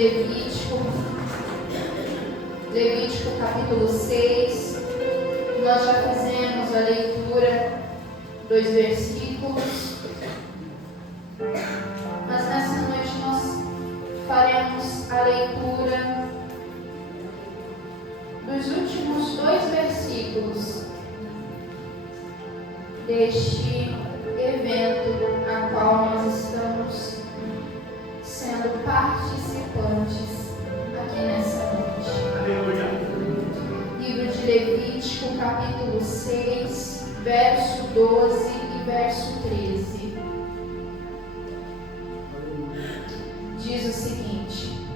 Levítico capítulo 6. Nós já fizemos a leitura dos versículos, mas nessa noite nós faremos a leitura dos últimos 2 versículos deste evento a qual nós estamos sendo participantes aqui nessa noite. Aleluia. Livro de Levítico, capítulo 6, verso 12 e verso 13. Diz o seguinte: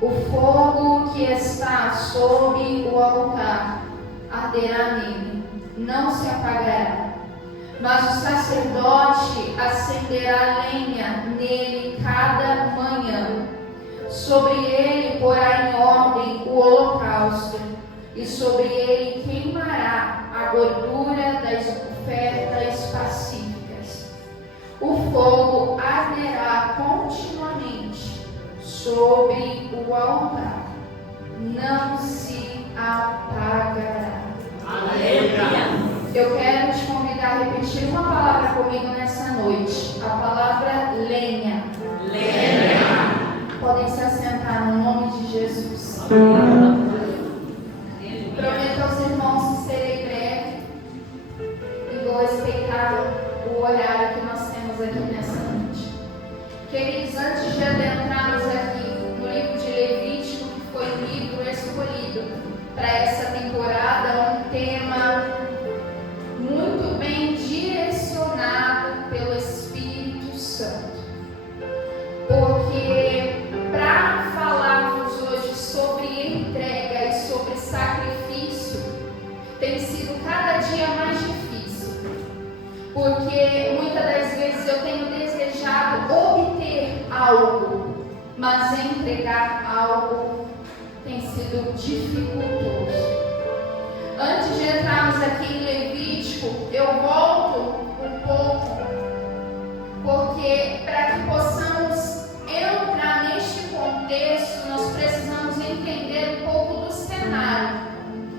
o fogo que está sob o altar arderá nele, não se apagará. Mas o sacerdote acenderá lenha nele cada manhã. Sobre ele porá em ordem o holocausto, e sobre ele queimará a gordura das ofertas pacíficas. O fogo arderá continuamente sobre o altar, não se apagará. Aleluia. Eu quero te convidar a repetir uma palavra comigo nessa noite. A palavra lenha. Lenha. Podem se assentar no nome de Jesus. Prometo aos irmãos que serei breve e vou respeitar o horário que nós temos aqui nessa noite. Queridos, antes de adentrarmos aqui no livro de Levítico, que foi o livro escolhido para essa temporada, um tema muito bem direcionado pelo Espírito Santo. Porque para falarmos hoje sobre entrega e sobre sacrifício, tem sido cada dia mais difícil. Porque muitas das vezes eu tenho desejado obter algo, mas entregar algo tem sido dificultoso. Antes de entrarmos aqui em Levítico, eu volto um pouco, porque para que possamos entrar neste contexto, nós precisamos entender um pouco do cenário,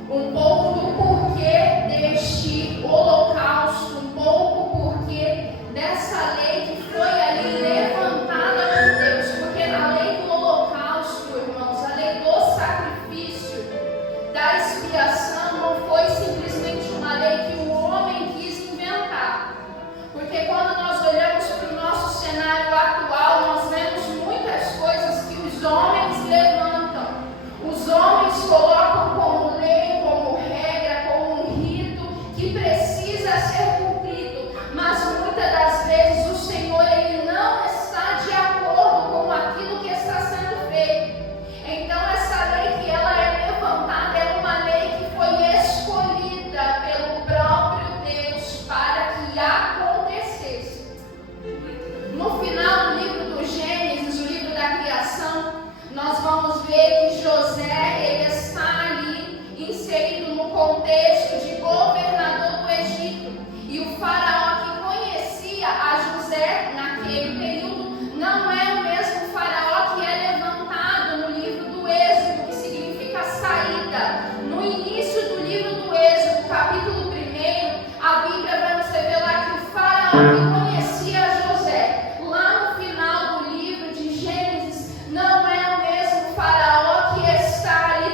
um pouco do porquê deste holocausto, um pouco porquê dessa lei que foi ali levantada por Deus, porque a lei do holocausto, irmãos, a lei do sacrifício, da expiação, não foi simplesmente uma lei que o homem quis inventar. Porque quando nós olhamos para o nosso cenário atual, nós vemos muitas coisas que os homens levantam. Os homens colocam como lei, como regra, como um rito que precisa ser cumprido. Mas muitas das vezes o Senhor ele não está de acordo com aquilo que está sendo feito. Então essa lei que ela é levantada é uma lei que foi escolhida pelo próprio Deus para que acontecesse. No final do livro do Gênesis, o livro da criação, nós vamos ver que José ele está ali inserido no contexto de governador do Egito. E o faraó que conhecia a José naquele período não é o mesmo faraó que é levantado no livro do Êxodo, que significa saída. No início do livro do Êxodo, capítulo 1, a Bíblia vai nos revelar que o faraó que conhecia José, lá no final do livro de Gênesis, não é o mesmo faraó que está ali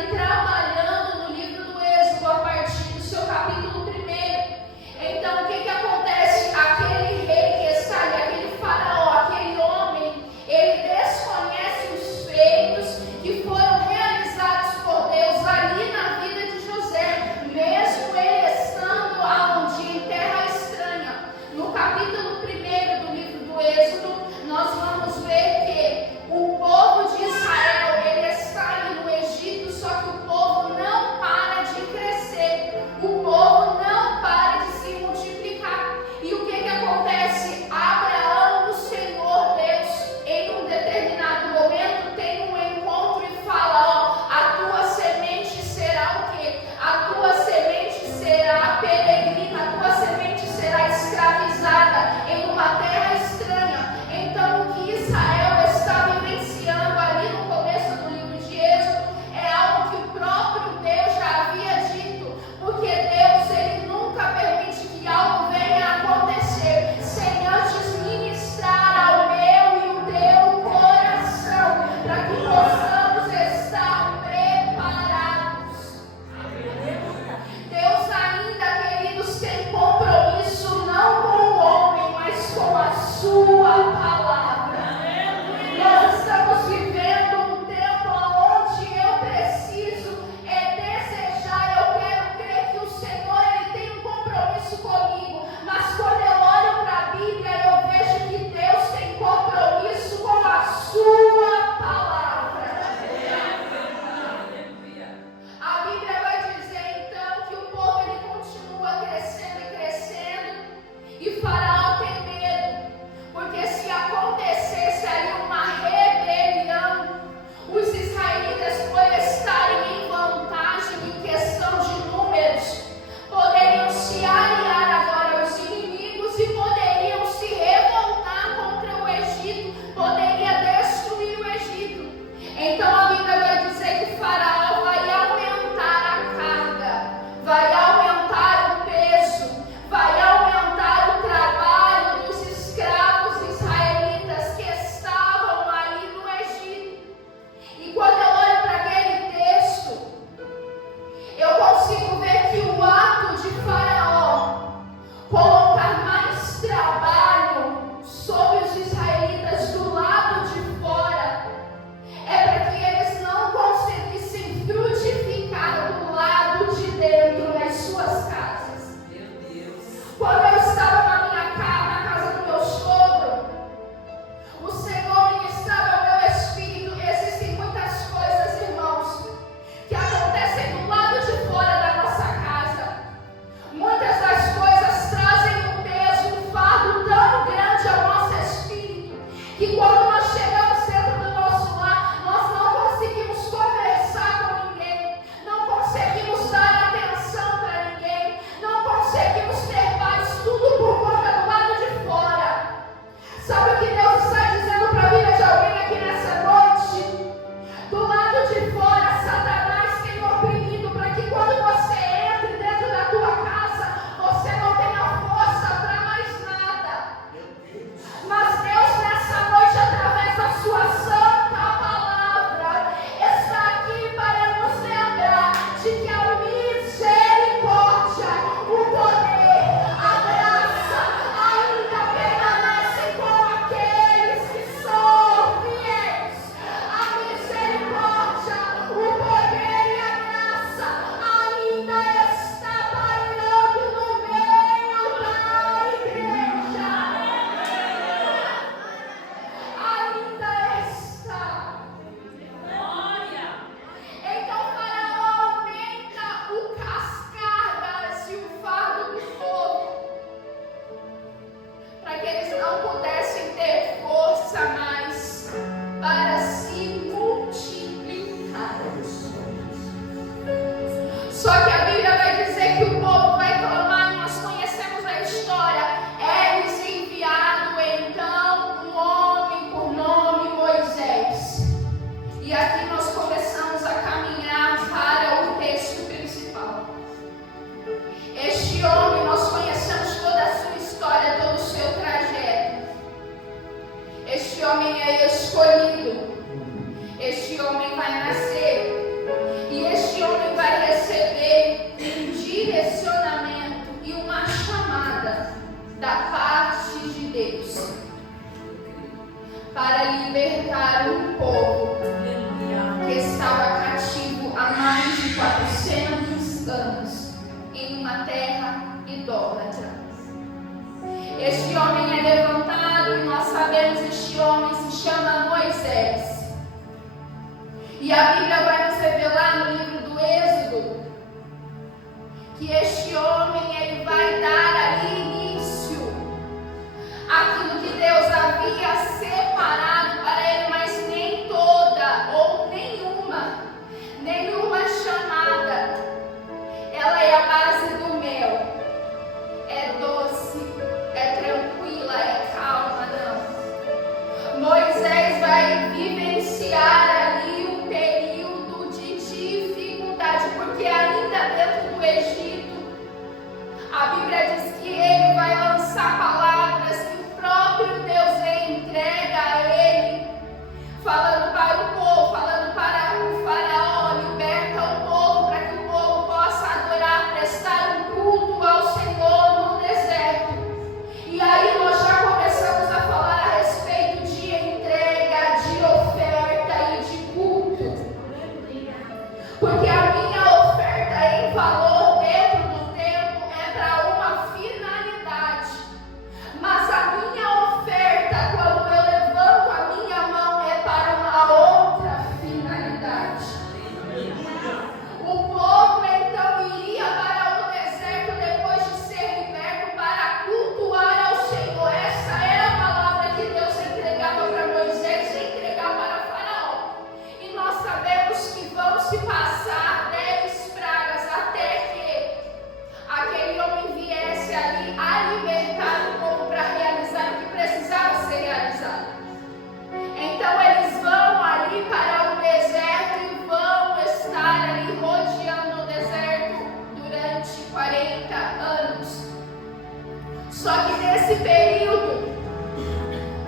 Só que nesse período,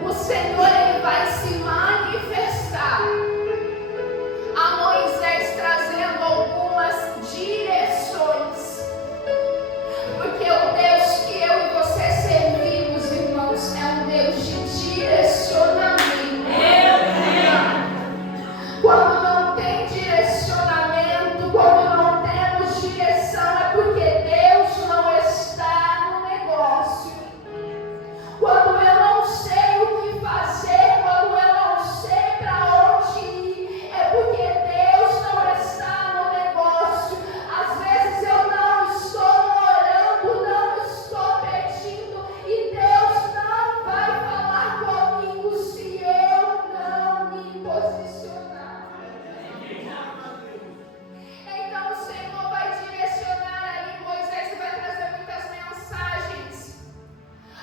o Senhor ele vai se manifestar a Moisés trazendo algumas direções. Porque o Deus que eu e você servimos, irmãos, é um Deus de direcionamento. Quando não tem direcionamento, quando não temos direção, é porque Deus não está no negócio. Quando eu não sei o que fazer, quando eu não sei para onde ir, é porque Deus não está no negócio. Às vezes eu não estou orando, não estou pedindo, e Deus não vai falar comigo se eu não me posicionar. Então o Senhor vai direcionar ali Moisés e vai trazer muitas mensagens.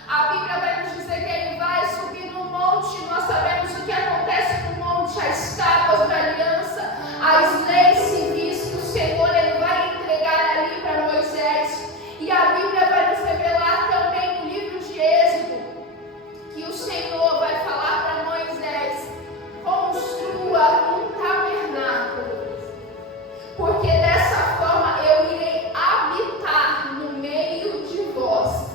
A Bíblia vai nos dizer que ele vai subir no monte. Nós sabemos o que acontece no monte, as tábuas da aliança, as leis civis que o Senhor ele vai entregar ali para Moisés. E a Bíblia vai nos revelar também no livro de Êxodo que o Senhor vai falar para Moisés: construa um tabernáculo, porque dessa forma eu irei habitar no meio de vós.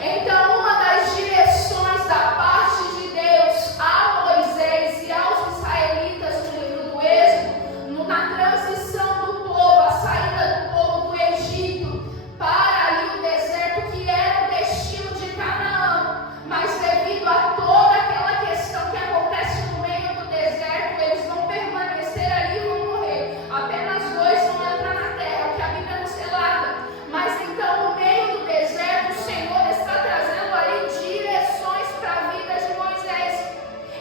Então, uma das direções da parte de Deus a Moisés e aos israelitas no livro do Êxodo, na transição do povo, a saída do povo do Egito para ali o deserto, que era o destino de Canaã, mas devido a toda aquela questão que acontece no meio do deserto, eles vão permanecer ali e vão morrer. Apenas 2 vão entrar na terra, que a Bíblia nos relata. Mas então, no meio do deserto, o Senhor está trazendo ali direções para a vida de Moisés.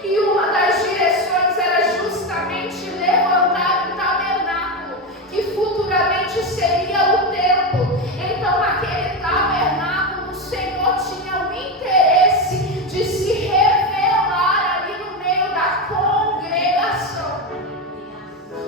E uma das direções era justamente levantar um tabernáculo, que futuramente seria o templo. Então, naquele tabernáculo, o Senhor tinha o interesse de se revelar ali no meio da congregação.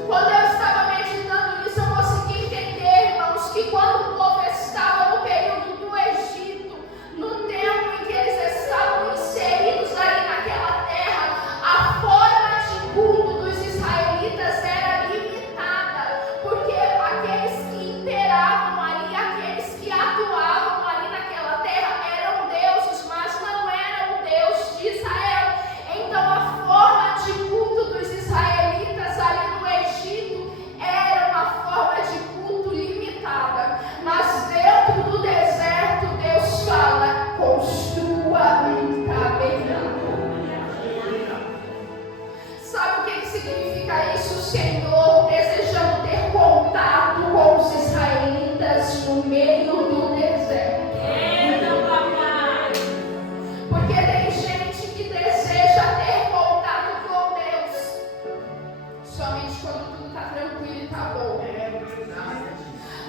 Quando eu estava meditando nisso, eu consegui entender, irmãos, que quando o povo estava no período do Egito, no tempo em que eles estavam inseridos ali naquela terra, a forma de culto dos israelitas era limitada, porque aqueles que inteiravam ali, aqueles que atuavam ali naquela terra eram deuses, mas não eram o Deus de Israel. Então a forma de culto dos israelitas ali no Egito era uma forma de culto limitada. Mas dentro do deserto, Deus fala: construa um tabernáculo. Sabe o que significa isso? O Senhor desejando ter contato com os israelitas no meio do deserto. Porque tem gente que deseja ter contato com Deus somente quando tudo está tranquilo e está bom.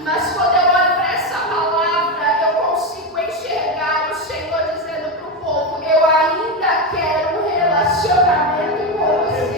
Mas quando eu olho para essa palavra, eu consigo enxergar o Senhor dizendo para o povo: eu ainda quero um relacionamento com você.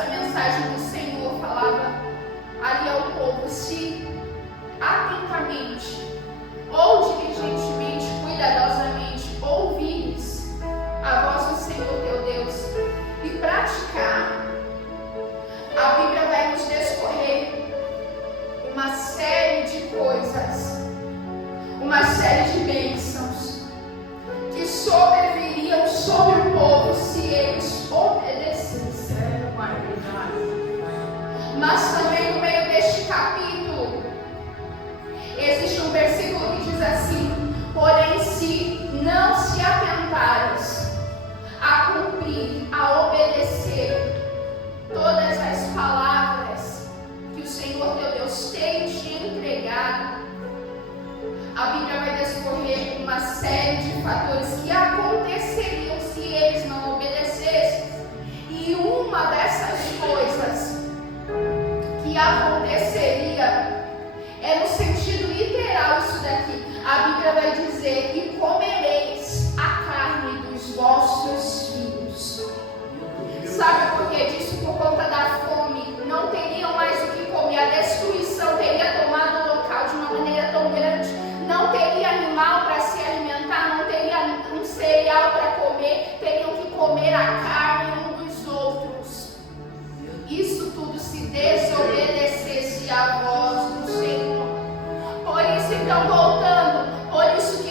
essa mensagem do Senhor falava ali ao povo: se atentamente ou diligentemente, cuidadosamente ouvires a voz do Senhor teu Deus e praticar, a Bíblia vai nos descorrer uma série de coisas, uma série de bênçãos que sobreviriam sobre o povo se eles obedecessem. Mas também no meio deste capítulo existe um versículo que diz assim: porém, se não se atentares a cumprir, a obedecer todas as palavras que o Senhor teu Deus tem te entregado, a Bíblia vai descorrer uma série de fatores que aconteceriam se eles não obedecessem. E uma dessas coisas que aconteceria é no sentido literal isso daqui. A Bíblia vai dizer que comereis a carne dos vossos filhos. Sabe por que disso? Por conta da fome. Não teriam mais o que comer. A destruição teria tomado o local de uma maneira tão grande. Não teria animal para se alimentar, não teria um cereal para comer. Teriam que comer a carne um dos outros. Isso tudo se desobedecesse à voz do Senhor. Por isso, então, voltando, por isso que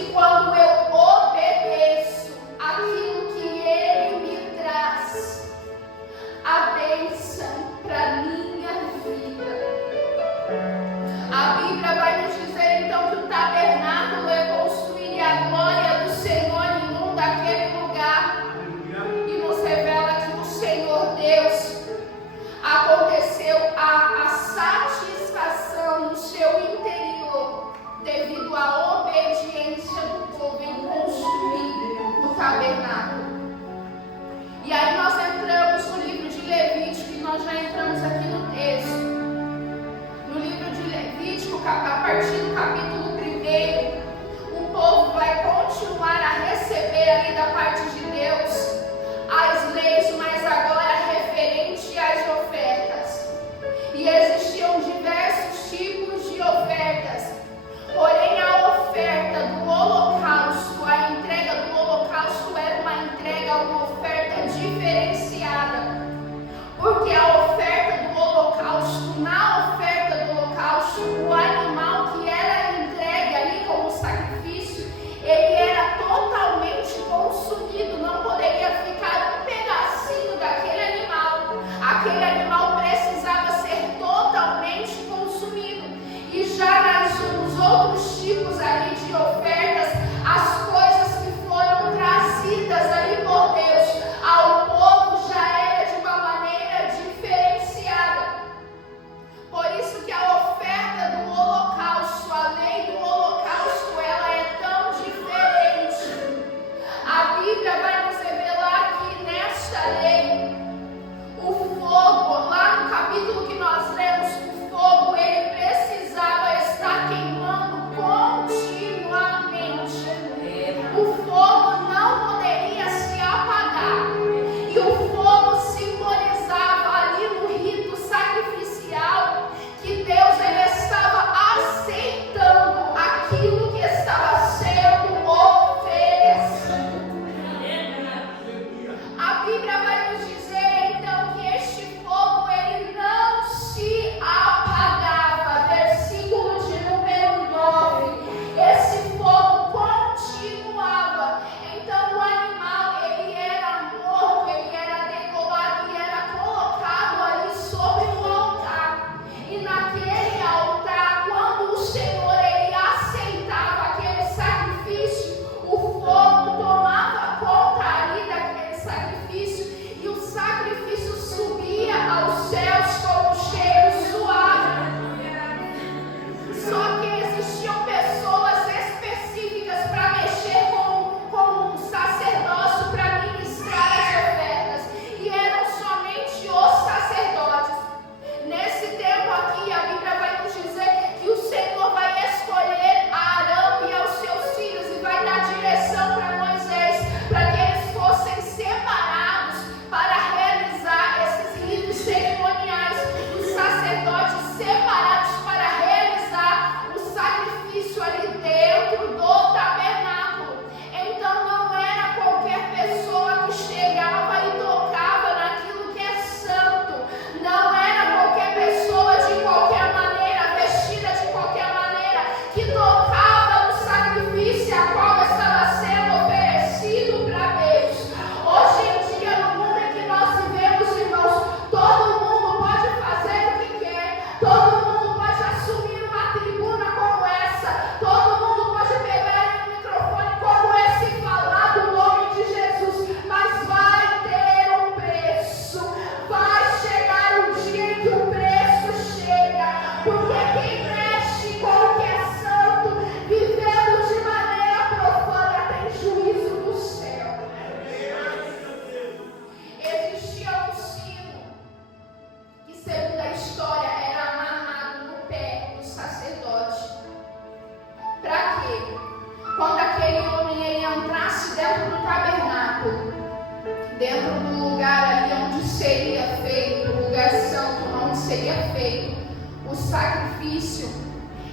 sacrifício,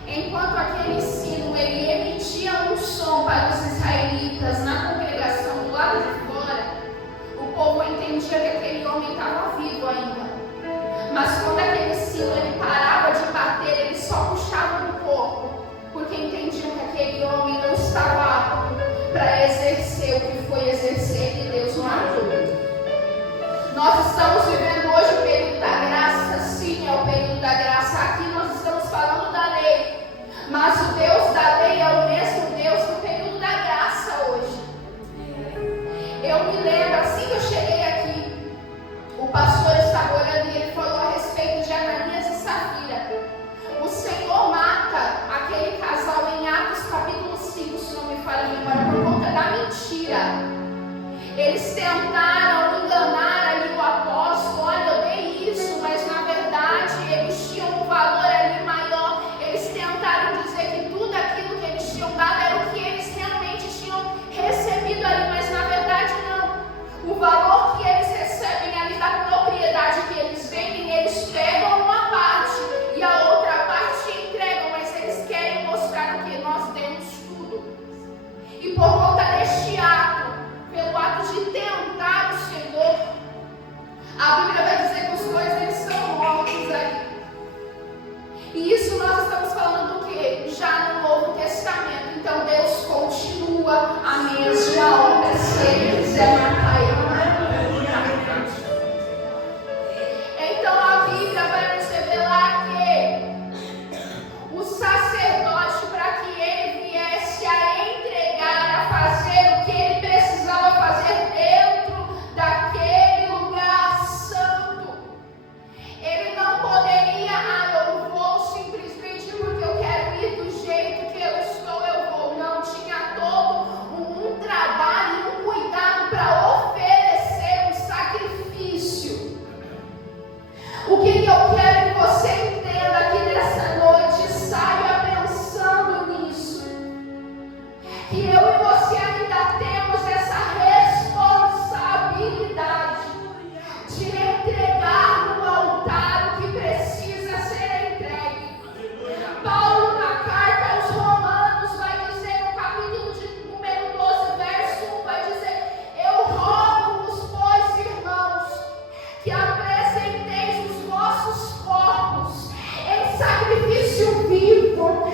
enquanto aquele sino ele emitia um som para os israelitas na congregação do lado de fora, o povo entendia que aquele homem estava vivo ainda. Mas quando aquele sino ele parava de bater, ele só puxava um pouco, porque entendiam que aquele homem não estava apto para exercer o que foi exercer e Deus não ajudou. Nós estamos vivendo hoje o período da graça, sim, é o período da graça. Aqui nós estamos falando da lei, mas o Deus da lei é o mesmo Deus do período da graça hoje. Eu me lembro, assim que eu cheguei aqui, o pastor estava orando e ele falou a respeito de Ananias e Safira. O Senhor mata aquele casal em Atos capítulo 5, se não me falha a memória, por conta da mentira. Eles tentaram enganar ali o apóstolo, olha, eu dei isso, mas na verdade eles tinham um valor ali maior. Eles tentaram dizer que tudo aquilo que eles tinham dado era o que eles realmente tinham recebido ali, mas na verdade não. O valor que eles recebem ali da propriedade que eles vendem, eles pegam uma parte e a outra parte entregam, mas eles querem mostrar que nós demos tudo. E por conta deste ato, pelo ato de tentar o Senhor, a Bíblia vai dizer que os dois eles são mortos aí. E isso nós estamos falando do que? Já no Novo Testamento. Então Deus continua a mesma obra se Ele quiser matar ele. Então a Bíblia vai nos revelar que o sacerdote, para que ele viesse a entregar, a fazer o que ele precisava fazer dentro daquele lugar santo, ele não poderia, eu vou simplesmente porque eu quero ir do jeito que eu estou, eu vou. Não, tinha todo um trabalho e um cuidado para oferecer um sacrifício. O que eu quero que você entenda aqui nessa noite, saia pensando nisso, que eu e você ainda temos essa responsabilidade de entregar no altar o que precisa ser entregue. Paulo, na carta aos Romanos, vai dizer no capítulo de número 12, verso 1, vai dizer: eu rogo-vos, pois, irmãos, que apresenteis os vossos corpos em sacrifício vivo,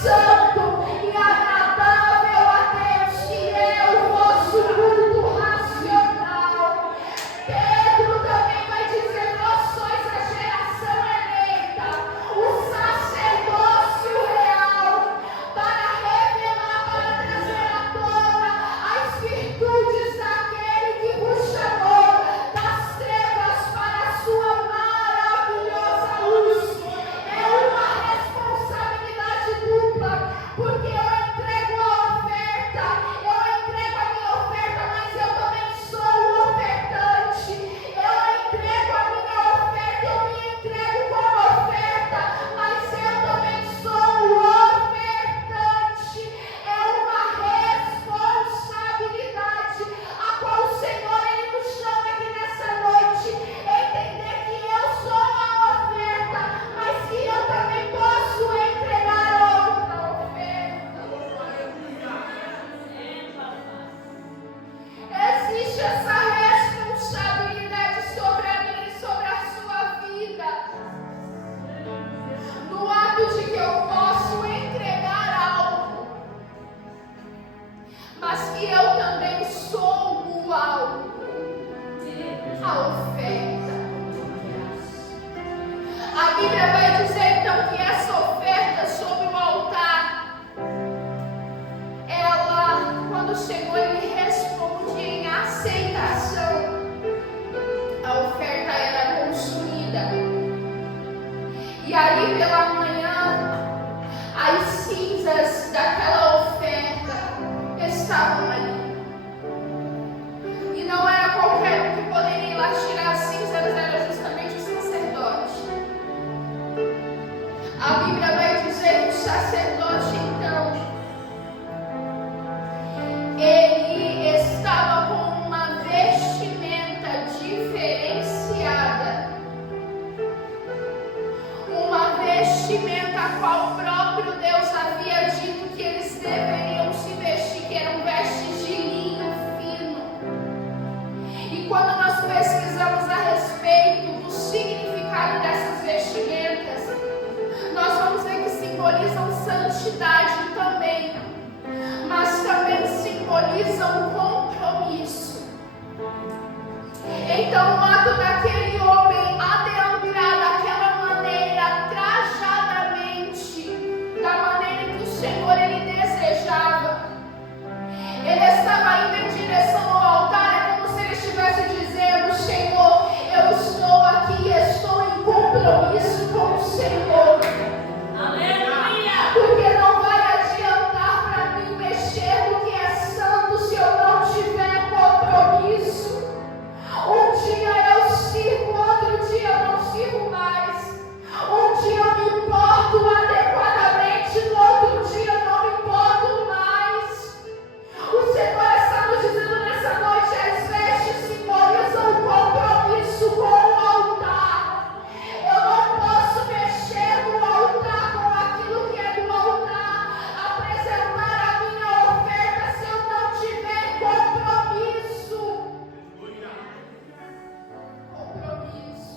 santo e agradável a Deus, que é o vosso culto racional. Pedro também vai dizer: vós sois a geração eleita, o sacerdócio real, para revelar, para trazer à tona as virtudes daquele que vos chamou das trevas para a sua maravilhosa luz. É uma responsabilidade dupla, porque eu entrego a oferta, eu entrego a minha oferta, mas eu também sou o ofertante. Eu entrego a minha oferta, eu me entrego como oferta, mas eu também sou o ofertante. É uma responsabilidade a qual o Senhor Ele nos chama aqui nessa noite. Entender que eu sou a oferta, mas que eu também posso entregar outra oferta. Existe essa responsabilidade sobre a minha e sobre a sua vida. No ato de que eu posso entregar algo, mas que eu também sou o algo, a oferta. A Bíblia vai dizer então que essa oferta sobre o altar, ela, quando o Senhor ele responde em aceitação, a oferta era consumida. E ali pela manhã, as cinzas daquela oferta estavam ali. E não era qualquer um que poderia ir lá tirar as cinzas, era justamente o sacerdote. A Bíblia vai dizer que o sacerdote, então, ele estava com uma vestimenta diferenciada, uma vestimenta um compromisso. Então o ato daquele homem adentrar daquela maneira, trajadamente, da maneira que o Senhor ele desejava, ele estava indo em direção ao altar. É como se ele estivesse dizendo: Senhor, eu estou aqui, estou em compromisso com o Senhor. Aleluia! Porque não vai adiantar para mim mexer no que é santo se eu não tiver compromisso. Um dia eu sirvo, outro dia eu não sirvo mais. Um dia eu me importo adequadamente, no outro dia eu não me importo mais. O Senhor está nos dizendo nessa noite: as vestes simbolizam o compromisso com o altar. Eu não posso mexer no altar com aquilo que é do altar, apresentar a minha oferta se eu não tiver compromisso. Compromisso.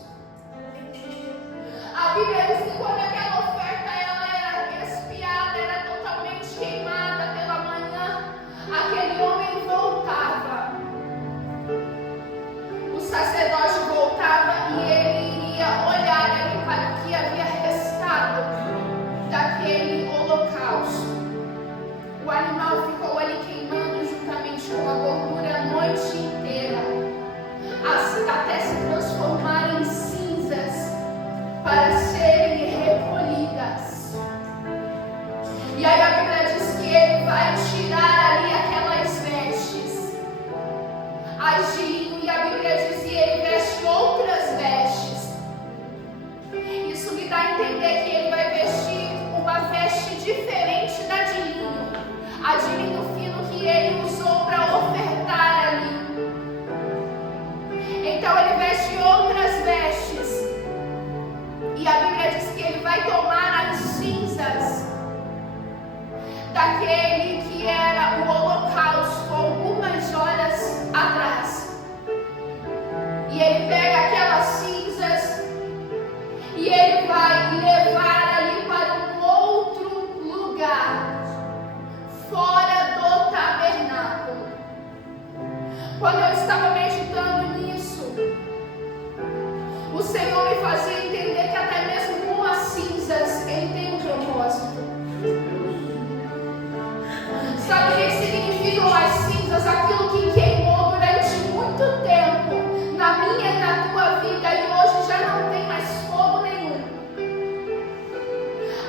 A Bíblia diz que quando aquela oferta ela era expiada, era totalmente queimada pela manhã, aquele homem voltava. O sacerdote voltava e ele iria olhar ali para o que havia restado daquele holocausto. O animal ficou ali queimando juntamente com a gordura a noite inteira, até se transformar em cinzas para serem recolhidas. E aí a Bíblia diz que ele vai tirar ali aquelas vestes, as de linho, e a Bíblia diz que ele veste outras vestes. Isso me dá a entender que ele vai vestir uma veste diferente da de linho, a de linho fino que ele usou para ofertar ali. Então ele veste outras vestes, e a Bíblia diz que ele vai tomar as cinzas daquele que era o holocausto algumas horas atrás, e ele pega aquelas cinzas e ele vai levar ali para um outro lugar, fora do tabernáculo. Quando eu estava meditando nisso, o Senhor me fazia entender que até mesmo com as cinzas ele tem um propósito. Sabe o que significam as cinzas? Aquilo que queimou durante muito tempo na minha e na tua vida e hoje já não tem mais fogo nenhum.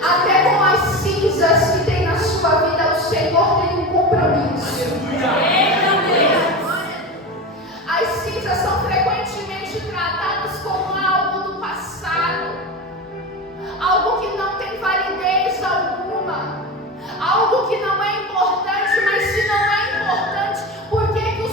Até com as cinzas que tem na sua vida, o Senhor tem um compromisso. As cinzas são frequentemente tratadas como algo do passado, algo que não tem validez alguma, algo que não é importante. Mas se não é importante, por que o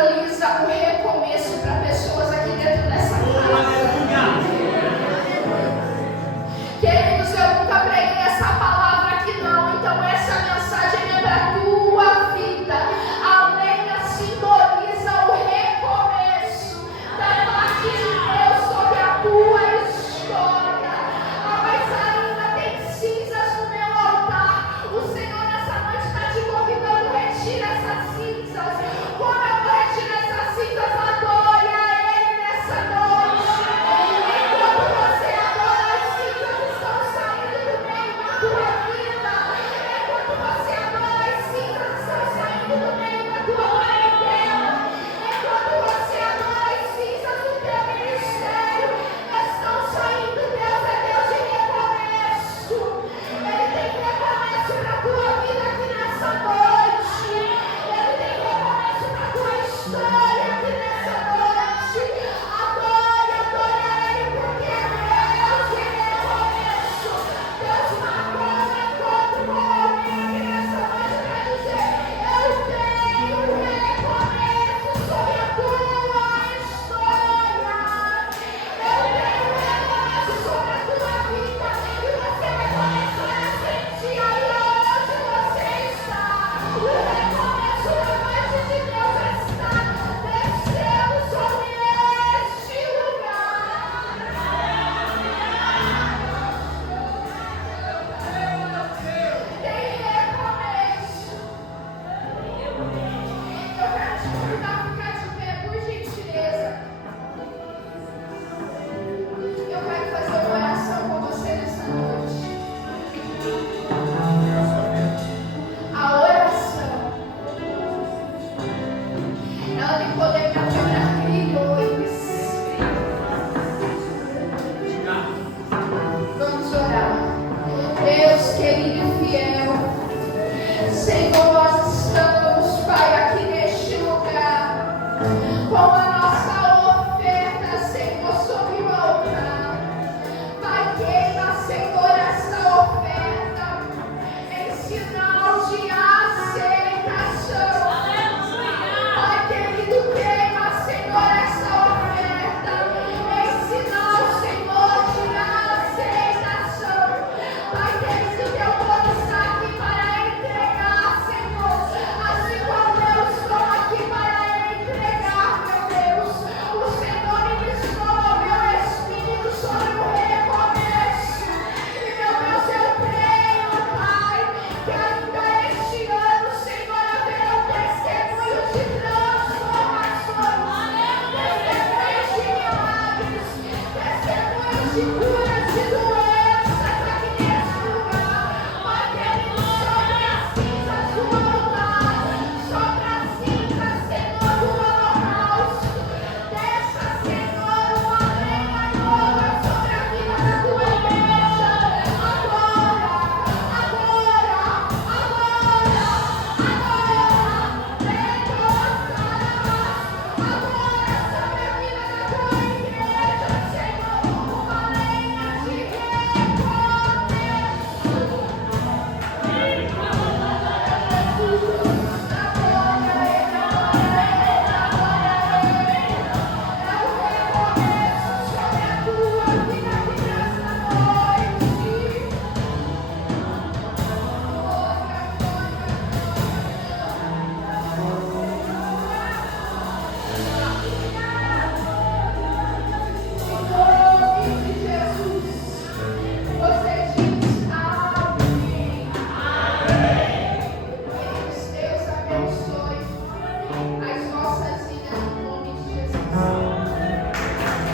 simboliza o recomeço para pessoas aqui dentro dessa casa. Queridos, eu nunca preguei essa palavra aqui não, então essa mensagem é para a tua vida. A lenha simboliza o recomeço da parte de Deus sobre a tua história. Mas ainda tem cinzas no meu altar. O Senhor nessa noite está te convidando, retira essas cinzas. Como eu vou retirar essas cinzas? Adore a Ele nessa noite. Enquanto você adora, as cinzas estão saindo do meio da tua vida. Enquanto você adora, as cinzas estão saindo do meio da tua parentela. Enquanto você adora, as cinzas do teu ministério estão saindo. Deus é Deus de recomeço. Ele tem recomeço para a tua vida aqui nessa noite. Ele tem recomeço para a tua história aqui nessa noite. Adore a Ele, porque é Deus de recomeço. Deus marcou um encontro com alguém aqui nessa noite para dizer: eu tenho recomeço sobre a tua história. Eu tenho recomeço sobre a tua vida. E você vai começar a sentir aí onde você está. O recomeço da parte de Deus está descendo sobre este lugar. Tem recomeço. Eu quero te convidar a ficar de pé, por gentileza. Eu quero fazer uma oração com você nessa noite. A oração, ela tem poder para quebrar grilhões. Vamos orar. Deus querido e fiel, Senhor, nós estamos, Pai, aqui neste lugar com a